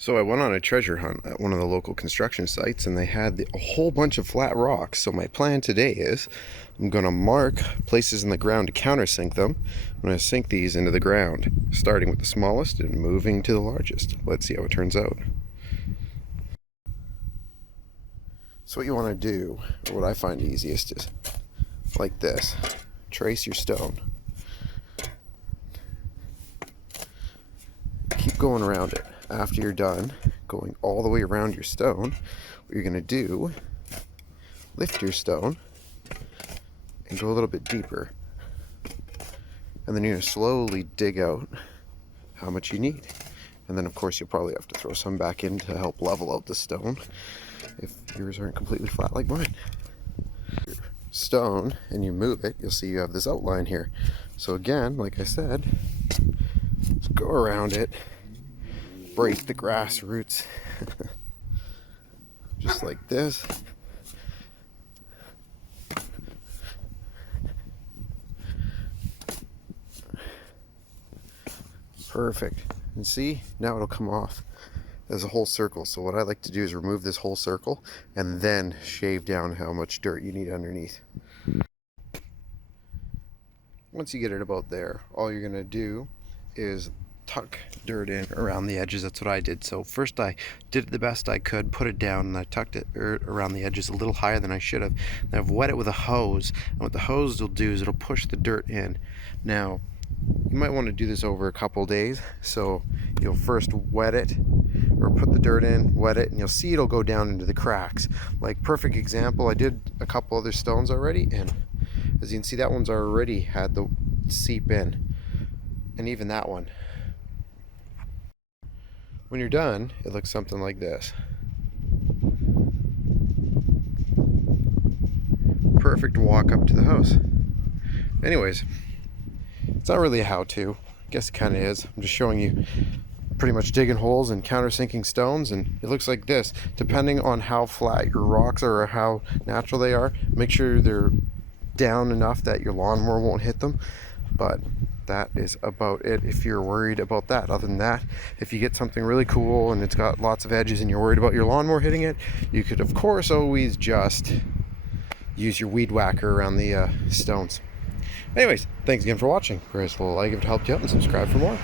So I went on a treasure hunt at one of the local construction sites and they had a whole bunch of flat rocks. So my plan today is I'm going to mark places in the ground to countersink them. I'm going to sink these into the ground, starting with the smallest and moving to the largest. Let's see how it turns out. So what you want to do, or what I find easiest, is like this. Trace your stone. Keep going around it. After you're done going all the way around your stone, what you're going to do, lift your stone and go a little bit deeper. And then you're going to slowly dig out how much you need. And then of course you'll probably have to throw some back in to help level out the stone if yours aren't completely flat like mine. Your stone and you move it, you'll see you have this outline here. So again, like I said, just go around it, break the grass roots just like this. Perfect. And see, now it'll come off as a whole circle. So what I like to do is remove this whole circle and then shave down how much dirt you need underneath. Once you get it about there, all you're going to do is tuck dirt in around the edges. That's what I did. So first I did it the best I could, put it down, and I tucked it around the edges a little higher than I should have. Then I've wet it with a hose, and what the hose will do is it'll push the dirt in. Now you might want to do this over a couple days, so you'll first wet it, or put the dirt in, wet it, and you'll see it'll go down into the cracks. Like, perfect example, I did a couple other stones already, and as you can see, that one's already had the seep in, and even that one. When you're done, it looks something like this. Perfect walk up to the house. Anyways, it's not really a how-to. I guess it kind of is. I'm just showing you pretty much digging holes and countersinking stones, and it looks like this. Depending on how flat your rocks are or how natural they are, make sure they're down enough that your lawnmower won't hit them. But that is about it if you're worried about that. Other than that, if you get something really cool and it's got lots of edges and you're worried about your lawnmower hitting it, you could of course always just use your weed whacker around the stones. Anyways, thanks again for watching. Press a little like if it helped you out and subscribe for more.